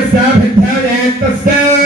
the staff in Thailand, the staff.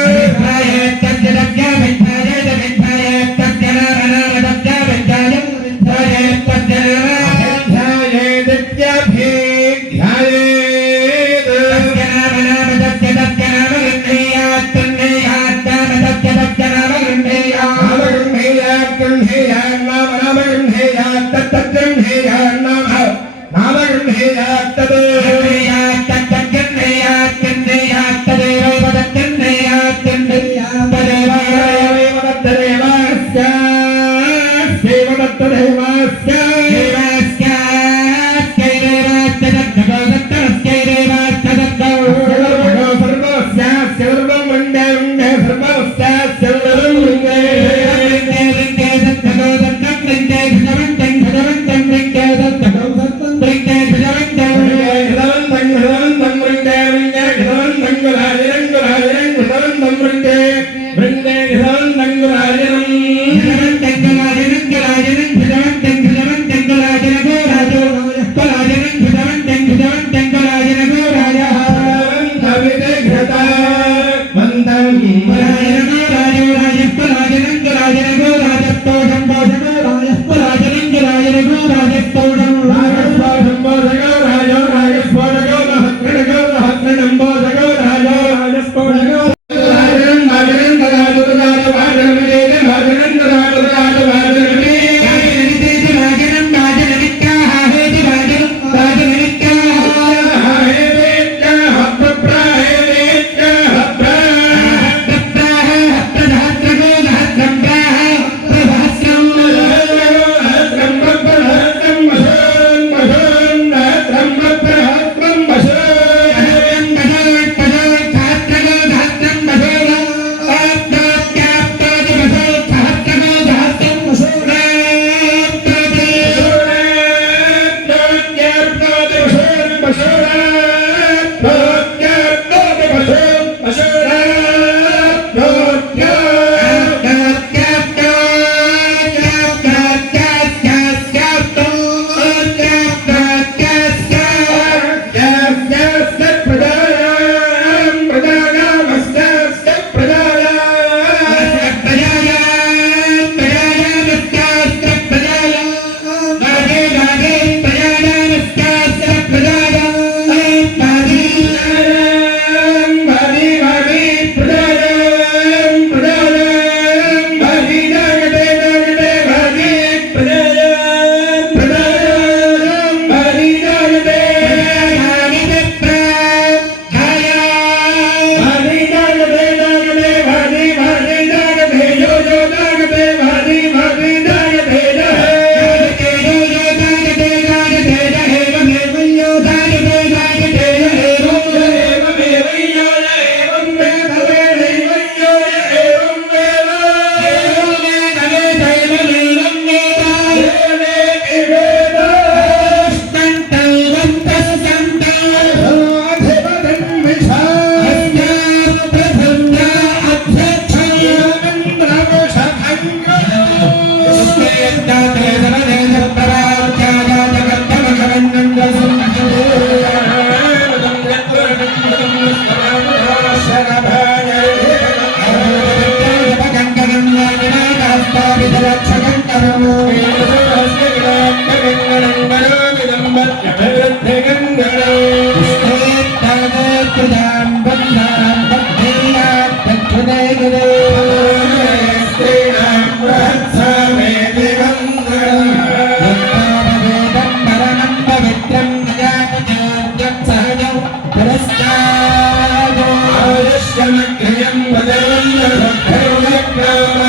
yes, yes.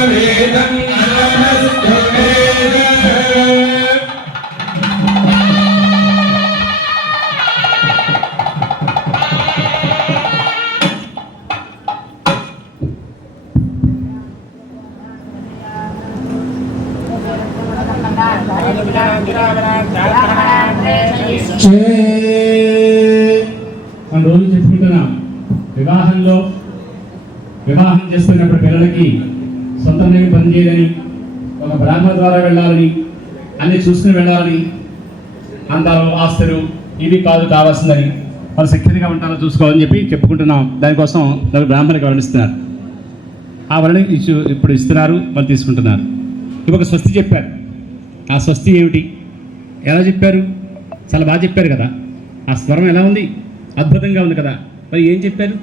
వేదం అననస్తో చూసుకుని వెళ్ళాలని అందాలు ఆస్తులు ఇవి కాదు కావాల్సిందని వాళ్ళు శక్తిగా ఉంటారో చూసుకోవాలని చెప్పి చెప్పుకుంటున్నాం. దానికోసం నాకు బ్రాహ్మణికి వర్ణిస్తున్నారు ఆ వర్ణ ఇచ్చు ఇప్పుడు ఇస్తున్నారు వాళ్ళు తీసుకుంటున్నారు. ఇప్పుడు ఒక స్వస్తి చెప్పారు. ఆ స్వస్తి ఏమిటి? ఎలా చెప్పారు? చాలా బాగా చెప్పారు కదా. ఆ స్వరం ఎలా ఉంది? అద్భుతంగా ఉంది కదా. మరి ఏం చెప్పారు?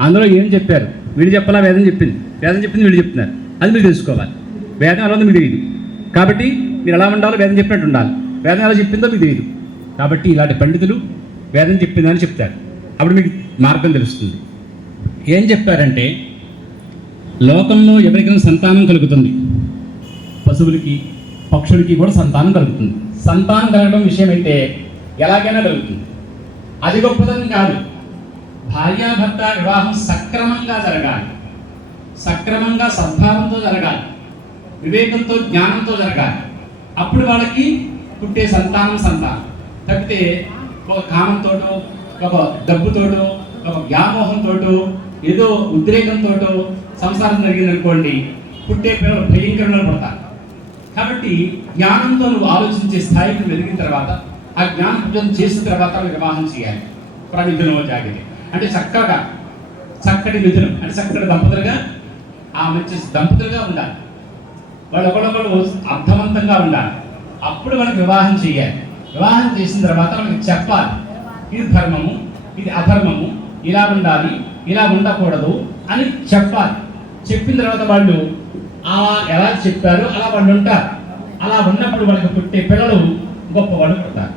అందులో ఏం చెప్పారు? వీడు చెప్పాలా? వేదం చెప్పింది. వేదం చెప్పింది వీళ్ళు చెప్తున్నారు. అది మీరు తెలుసుకోవాలి. వేదం ఎలా ఉంది మీకు తెలియదు కాబట్టి మీరు ఎలా ఉండాలో వేదం చెప్పినట్టు ఉండాలి. వేదం ఎలా చెప్పిందో మీకు తెలియదు కాబట్టి ఇలాంటి పండితులు వేదం చెప్పిందని చెప్తారు. అప్పుడు మీకు మార్గం తెలుస్తుంది. ఏం చెప్పారంటే లోకంలో ఎవరికైనా సంతానం కలుగుతుంది. పశువులకి పక్షులకి కూడా సంతానం కలుగుతుంది. సంతానం కలగడం విషయం అయితే ఎలాగైనా కలుగుతుంది. అది గొప్పదని కాదు. భార్యాభర్త వివాహం సక్రమంగా జరగాలి. సక్రమంగా సద్భావంతో జరగాలి. వివేకంతో జ్ఞానంతో జరగాలి. అప్పుడు వాళ్ళకి పుట్టే సంతానం సంతానం. తప్పితే ఒక కామంతోటో ఒక డబ్బుతోటో ఒక వ్యామోహంతోటో ఏదో ఉద్రేకంతోటో సంసారం జరిగిందనుకోండి పుట్టే పిల్లలు భయంకరంగా పడతారు. కాబట్టి జ్ఞానంతో నువ్వు ఆలోచించే స్థాయికి వెలిగిన ఎదిగిన తర్వాత ఆ జ్ఞానం చేసిన తర్వాత వివాహం చేయాలి. ప్రమిథునో జాగ్రత్త. అంటే చక్కగా చక్కటి మిథునం అంటే చక్కటి దంపతులుగా ఆ మంచి దంపతులుగా ఉండాలి. వాళ్ళు ఒకడొకడు అర్థవంతంగా ఉండాలి. అప్పుడు వాళ్ళకి వివాహం చేయాలి వివాహం చేసిన తర్వాత వాళ్ళకి చెప్పాలి. ఇది ధర్మము ఇది అధర్మము ఇలా ఉండాలి ఇలా ఉండకూడదు అని చెప్పాలి. చెప్పిన తర్వాత వాళ్ళు ఆ ఎలా చెప్పారు అలా వాళ్ళు ఉంటారు. అలా ఉన్నప్పుడు వాళ్ళకి పుట్టే పిల్లలు గొప్ప వాళ్ళు పుడతారు.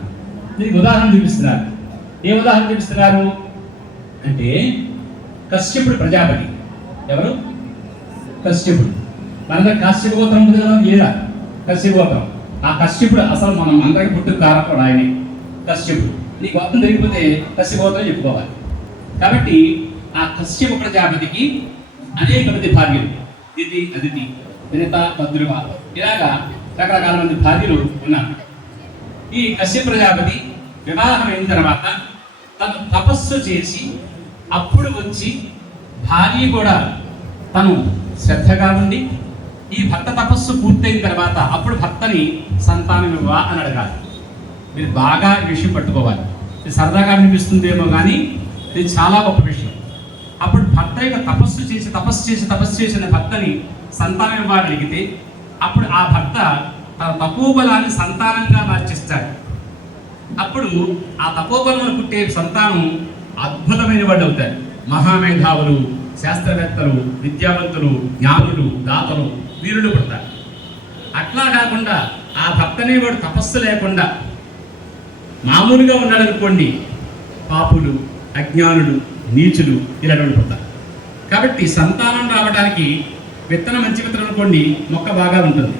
దీనికి ఉదాహరణ చూపిస్తున్నారు. ఏ ఉదాహరణ చూపిస్తున్నారు? అంటే కశ్యపుడు ప్రజాపతి. ఎవరు? కశ్యపుడు. మన కశ్యప గోత్రం ఉంది కదా? లేదా కశ్యప గోత్రం ఆ కశ్యపుడు అసలు మనం అందరికి పుట్టు కారకుడు ఆయనే. కశ్యపుడు. నీ గోత్రం తెలియకపోతే కశ్యప గోత్రం చెప్పుకోవాలి. కాబట్టి ఆ కశ్యప ప్రజాపతికి అనేక మంది భార్యలు. దితి అదితి వినత భద్రువ ఇలాగా రకరకాల మంది భార్యలు ఉన్నారు. ఈ కశ్యప ప్రజాపతి వివాహం అయిన తర్వాత తను తపస్సు చేసి అప్పుడు వచ్చి భార్య కూడా తను శ్రద్ధగా ఉండి ఈ భర్త తపస్సు పూర్తయిన తర్వాత అప్పుడు భర్తని సంతానం ఇవ్వవా అని అడగాలి. మీరు బాగా ఈ విషయం పట్టుకోవాలి. ఇది సరదాగా అనిపిస్తుందేమో కానీ ఇది చాలా గొప్ప విషయం. అప్పుడు భర్త యొక్క తపస్సు చేసి తపస్సు చేసి తపస్సు చేసిన భర్తని సంతానం ఇవ్వగలిగితే అప్పుడు ఆ భర్త తన తపోబలాన్ని సంతానంగా మార్చిస్తాడు. అప్పుడు ఆ తపోబలంలో పుట్టే సంతానం అద్భుతమైన వాళ్ళు అవుతారు మహామేధావులు శాస్త్రవేత్తలు విద్యావంతులు జ్ఞానులు దాతలు వీరులు పుడతారు అట్లా కాకుండా ఆ భక్తనే వాడు తపస్సు లేకుండా మామూలుగా ఉన్నాడనుకోండి పాపులు అజ్ఞానులు నీచులు ఇలాంటి పుడతారు కాబట్టి సంతానం రావడానికి విత్తనం మంచి విత్తనం అనుకోండి మొక్క బాగా ఉంటుంది.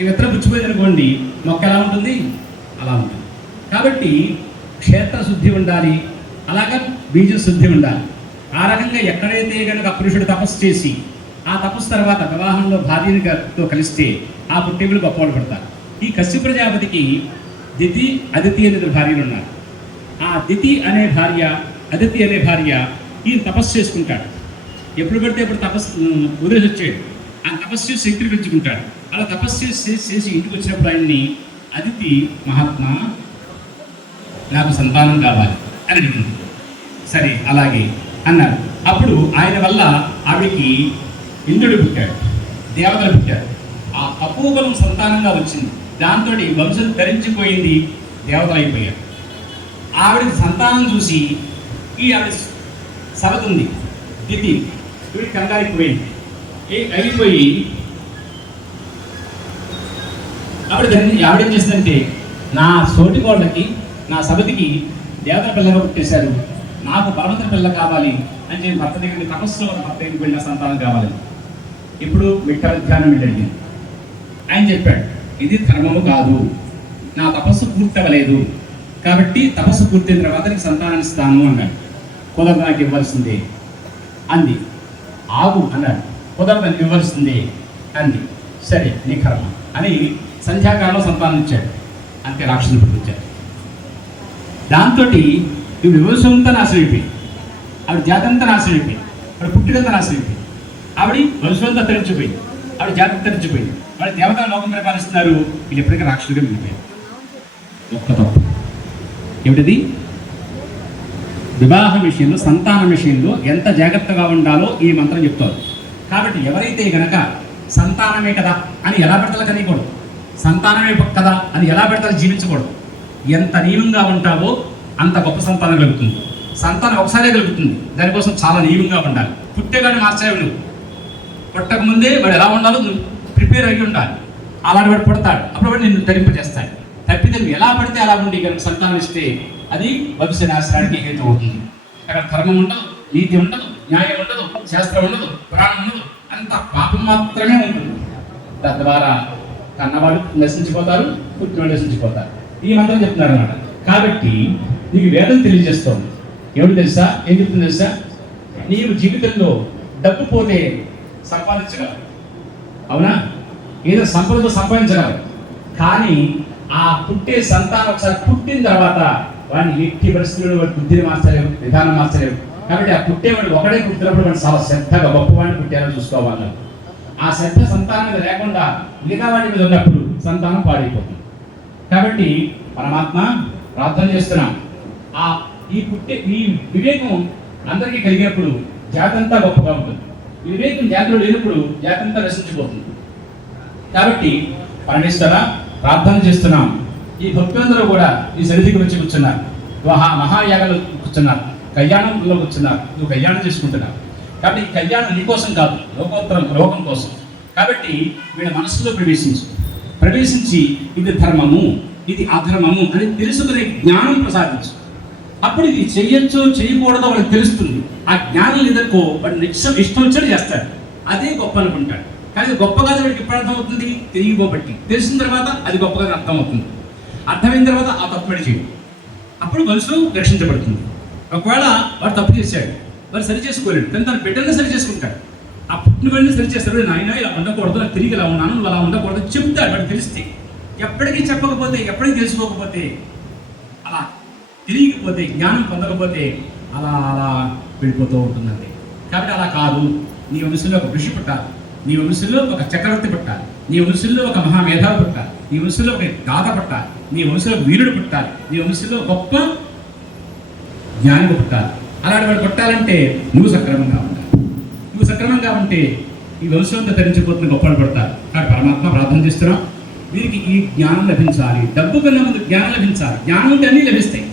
ఈ విత్తనం పుచ్చిపోయింది అనుకోండి మొక్క ఎలా ఉంటుంది? అలా ఉంటుంది. కాబట్టి క్షేత్ర శుద్ధి ఉండాలి అలాగా బీజ శుద్ధి ఉండాలి. ఆ రకంగా ఎక్కడైతే కనుక పురుషుడు తపస్సు చేసి ఆ తపస్సు తర్వాత వివాహంలో భార్యతో కలిస్తే ఆ పుట్టింపులు గొప్పవాళ్ళు పడతారు. ఈ కశ్య ప్రజాపతికి దితి అదితి అనే భార్యలు ఉన్నారు. ఆ దితి అనే భార్య అదితి అనే భార్య ఈయన తపస్సు చేసుకుంటాడు. ఎప్పుడు పడితే ఎప్పుడు తపస్సు ఉమ్, వదిలేసి వచ్చాడు ఆ తపస్సు చేసి శక్తిని పెంచుకుంటాడు అలా తపస్సు చేసి చేసి ఇంటికి వచ్చినప్పుడు ఆయన్ని అదితి మహాత్మా నాకు సంతానం కావాలి అని అడిగింది సరే అలాగే అన్నారు. అప్పుడు ఆయన వల్ల ఆమెకి ఇంద్రుడు పుట్టాడు దేవతలు పుట్టారు. ఆ తపోబలం సంతానంగా వచ్చింది. దాంతో వంశం ధరించిపోయింది దేవతలు అయిపోయారు. ఆవిడకి సంతానం చూసి ఈ ఆవిడ సబతుంది దితి వీడి కంగారిపోయింది ఏ అయిపోయి ఆవిడ దాన్ని ఆవిడ ఏం చేసిందంటే నా సోటి కోళ్ళకి నా సబతికి దేవతల పిల్లగా పుట్టేశారు. నాకు బలవంతుల పిల్ల కావాలి అని చెప్పి భర్త దగ్గర తపస్సులో భర్త దగ్గరికి వెళ్ళిన సంతానం కావాలి ఇప్పుడు విఠల ధ్యానం వెళ్ళింది ఆయన చెప్పాడు ఇది ధర్మము కాదు. నా తపస్సు పూర్తవలేదు. కాబట్టి తపస్సు పూర్తయిన తర్వాత నీకు సంతానాన్ని ఇస్తాను అన్నాడు. కుదరదు నాకు ఇవ్వాల్సిందే అంది. ఆగు అన్నాడు. కుదరదు నాకు ఇవ్వాల్సిందే అంది. సరే నీ కర్మ అని సంధ్యాకాలంలో సంతానం ఇచ్చాడు. అంతే రాక్షసుని పుట్టించాడు. దాంతో ఇవి వివసంతా నాశనం అయిపోయింది. ఆవిడ జాతంతా నాశనం అయిపోయింది. ఆవిడ పుట్టినంతా నాశనం ఆవిడ వంశంతా తరించిపోయింది. ఆవిడ జాతి తరించిపోయింది. వాళ్ళ దేవతల లోకం పరిపాలిస్తున్నారు వీళ్ళు ఎప్పటికీ రాక్షసులుగా మిగిలిపోయారు. ఒక్క తప్పు. ఏమిటిది? వివాహ విషయంలో సంతాన విషయంలో ఎంత జాగ్రత్తగా ఉండాలో ఈ మంత్రం చెప్తారు కాబట్టి ఎవరైతే గనక సంతానమే కదా అని ఎలా పెడతారు కనీయకూడదు. సంతానమే కదా అని ఎలా పెడతారు జీవించకూడదు. ఎంత నియమంగా ఉంటావో అంత గొప్ప సంతానం కలుగుతుంది. సంతానం ఒకసారే కలుగుతుంది. దానికోసం చాలా నియమంగా ఉండాలి. పుట్టేగాని మార్చావు నువ్వు పుట్టక ముందే వాడు ఎలా ఉండాలో నువ్వు ప్రిపేర్ అయ్యి ఉండాలి. అలాంటి వాడు పుడతాడు. అప్పుడు వాడు నిన్ను తరింపజేస్తాడు తప్పితే నువ్వు ఎలా పడితే అలా ఉండి కనుక సంతానం ఇస్తే అది భవిష్య నాశనానికి హేతు అవుతుంది. అక్కడ ధర్మం ఉండదు నీతి ఉండదు న్యాయం ఉండదు శాస్త్రం ఉండదు పురాణం ఉండదు. అంత పాపం మాత్రమే ఉంటుంది. తద్వారా కన్నవాడు నశించిపోతారు పుట్టినవాడు నశించిపోతారు. ఈ మంత్రం చెప్తున్నారు అన్నమాట. కాబట్టి నీకు వేదం తెలియజేస్తోంది. ఏమిటి తెలుసా? ఏం చెప్తుంది తెలుసా? నీవు జీవితంలో డబ్బు పోతే సంపాదించగలరు. అవునా? ఏదో సంపదతో సంపాదించగలరు. కానీ ఆ పుట్టే సంతానం ఒకసారి పుట్టిన తర్వాత వాడిని ఎట్టి పరిస్థితుల్లో వాడి బుద్ధిని మార్చలేవు విధానం మార్చలేవు కాబట్టి ఆ పుట్టేవాడు ఒకడే పుట్టినప్పుడు వాడు చాలా శ్రద్ధగా గొప్పవాడిని పుట్టారని చూసుకోవాలి. ఆ శ్రద్ధ సంతానం మీద లేకుండా మిగతా వాడి మీద ఉన్నప్పుడు సంతానం పాడైపోతుంది. కాబట్టి పరమాత్మ ప్రార్థన చేస్తున్నాం. ఆ ఈ పుట్టే ఈ వివేకం అందరికీ కలిగినప్పుడు జాతంతా గొప్పగా ఉంటుంది. వివేకం జాతిలో లేనప్పుడు జాతంతా నశించిపోతుంది. కాబట్టి పరణిస్తారా ప్రార్థన చేస్తున్నాం. ఈ భక్తులందరూ కూడా ఈ సన్నిధికి వచ్చి కూర్చున్నారు. మహా మహాయాగాలు కూర్చున్నారు. కళ్యాణంలో కూర్చున్నారు. నువ్వు కళ్యాణం చేసుకుంటున్నావు. కాబట్టి ఈ కళ్యాణం నీ కోసం కాదు లోకోత్తరం లోకం కోసం. కాబట్టి వీళ్ళ మనసులో ప్రవేశించు. ప్రవేశించి ఇది ధర్మము ఇది అధర్మము అని తెలుసుకునే జ్ఞానం ప్రసాదించు. అప్పుడు ఇది చెయ్యొచ్చు చేయకూడదో వాళ్ళకి తెలుస్తుంది. ఆ జ్ఞానం లేదనుకో వాడు ఇష్టం ఇష్టం వచ్చాడు చేస్తాడు. అదే గొప్ప అనుకుంటాడు. కానీ గొప్ప కాదు వాడికి ఎప్పుడు అర్థమవుతుంది? తెలియబోబట్టి తెలిసిన తర్వాత అది గొప్పగా అర్థమవుతుంది. అర్థమైన తర్వాత ఆ తప్పు చేయడు. అప్పుడు మనసు రక్షించబడుతుంది. ఒకవేళ వాడు తప్పు చేశాడు వాడు సరి చేసుకోలేడు కానీ తన బిడ్డల్ని సరి చేసుకుంటాడు. ఆ పుట్టిన సరి చేస్తాడు. నాయన ఇలా ఉండకూడదు నాకు తిరిగి ఇలా ఉన్నాను అలా ఉండకూడదు చెప్తాడు వాడు తెలిస్తే. ఎప్పటికీ చెప్పకపోతే ఎప్పటికీ తెలుసుకోకపోతే అలా తిరిగిపోతే జ్ఞానం పొందకపోతే అలా అలా వెళ్ళిపోతూ ఉంటుందండి. కాబట్టి అలా కాదు. నీ వంశంలో ఒక ఋషి పుట్టాలి. నీ వంశంలో ఒక చక్రవర్తి పుట్టాలి. నీ వంశంలో ఒక మహామేధావి పుట్టాలి. నీ వంశంలో ఒక దాత పుట్టాలి. నీ వంశంలో వీరుడు పుట్టాలి. నీ వంశంలో గొప్ప జ్ఞానిగా పుట్టాలి. అలాంటి వాడు పుట్టాలంటే నువ్వు సక్రమంగా ఉండాలి. నువ్వు సక్రమంగా ఉంటే ఈ వంశంతో తరించిపోతున్న గొప్పలు పడతారు కాబట్టి పరమాత్మ ప్రార్థన చేస్తున్నాం. వీరికి ఈ జ్ఞానం లభించాలి. డబ్బు కన్నా ముందు జ్ఞానం లభించాలి. జ్ఞానం ఉంటే అన్నీ లభిస్తాయి.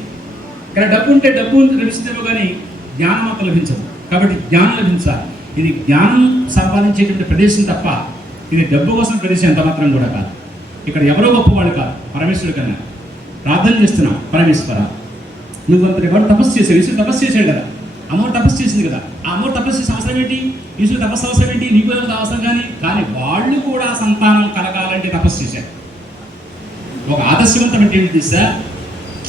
ఇక్కడ డబ్బు ఉంటే డబ్బు లభిస్తుందేమో కానీ జ్ఞానం అంత లభించదు. కాబట్టి జ్ఞానం లభించాలి. ఇది జ్ఞానం సంపాదించేటువంటి ప్రదేశం తప్ప ఇది డబ్బు కోసం ప్రదేశం ఎంత మాత్రం కూడా కాదు. ఇక్కడ ఎవరో గొప్పవాడు కాదు. పరమేశ్వరుడు కన్నా. ప్రార్థన చేస్తున్నాం. పరమేశ్వర నువ్వు అంత ఎవరు తపస్సు చేసావు ఈశ్వరుడు తపస్సు చేశాడు కదా. అమ్మోరు తపస్సు చేసింది కదా. ఆ అమ్మోరు తపస్సు చేసే అవసరం ఏంటి? ఈశ్వరుడు తపస్సు అవసరం ఏంటి? నీకు అవసరం కానీ కానీ వాళ్ళు కూడా సంతానం కలగాలంటే తపస్సు చేశారు. ఒక ఆదర్శవంతం అంటే ఏంటి తెలుసా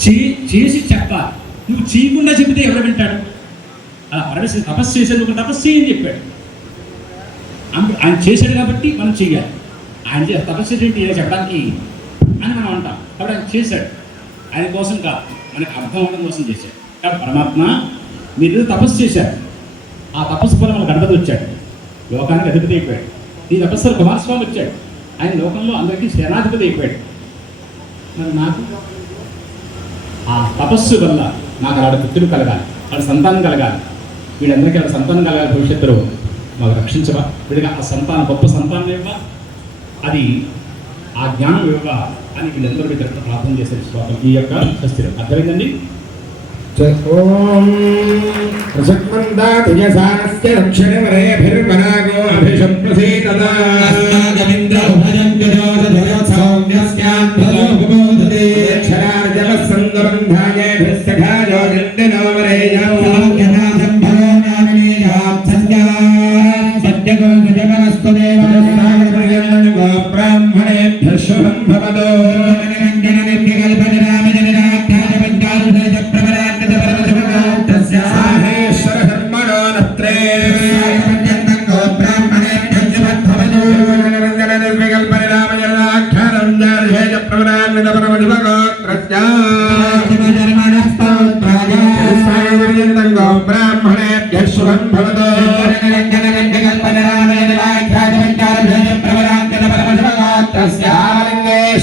చేసి చెప్పాలి. నువ్వు చేయకుండా చెబితే ఎవరు వింటాడు? అలా పరమేశ్వరుడు తపస్సు చేశాడు నువ్వు తపస్సు చేయని చెప్పాడు. ఆయన చేశాడు కాబట్టి మనం చేయాలి ఆయన తపస్సు ఏంటి ఇలా చెప్పడానికి అని మనం అంటాం. కాబట్టి ఆయన చేశాడు. ఆయన కోసం కాదు. మనకు అర్థం అవడం కోసం చేశాడు. కాబట్టి పరమాత్మ మీరు తపస్సు చేశారు. ఆ తపస్సు ఫలం మన గణపతి వచ్చాడు. లోకానికి అధిపతి అయిపోయాడు. ఈ తపస్సులో కుమారస్వామి వచ్చాడు. ఆయన లోకంలో అందరికీ సేనాధిపతి అయిపోయాడు. మరి నాకు ఆ తపస్సు వల్ల నాకు అలాంటి పుత్రులు కలగాలి వాళ్ళ సంతానం కలగాలి. వీళ్ళందరికీ వాళ్ళ సంతానం కలగాలి భవిష్యత్తులో. మాకు రక్షించవా? వీడికి ఆ సంతానం గొప్ప సంతానం ఇవ్వ అది ఆ జ్ఞానం ఇవ్వ అని వీళ్ళందరూ ఇక్కడ ప్రార్థన చేసే శ్లోకం ఈ యొక్క శస్త్రం. అర్థమైందండి? ఓం ప్రసక్మందాతియసానస్య దక్షిణవరేభిర్వరాగో అభిషంప్రసీతదా అక్షరార్జవసంగబంధాయేభిస్సఖాయో దిండినో వరేయం బ్రాహ్మణేభ్య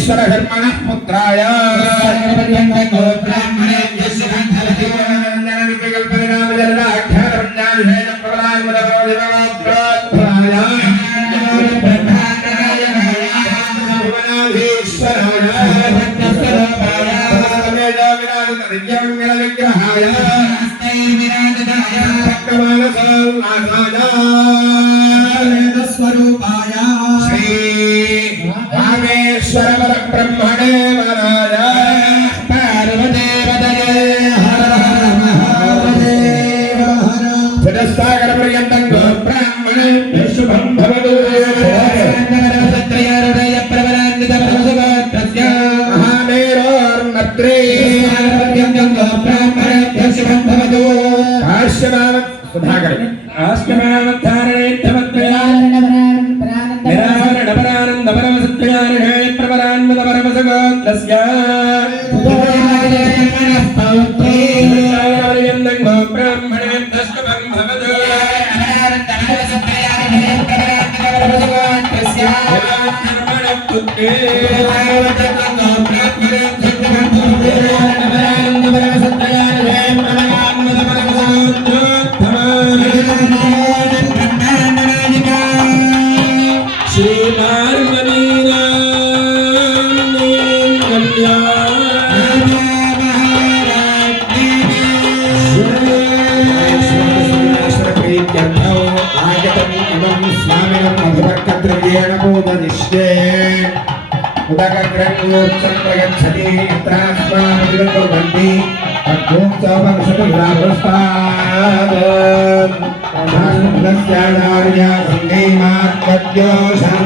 ईश्वर धर्मण पुत्राय हर Deus. ఊర్చంద్రగచ్చతి యంత్రాస్మాపతిగం కుర్వంతి తద్భూతోపనిషద్భ్రావృష్టాద్యాసింహైమాత్మద్యోషం